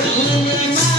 Something in my mind.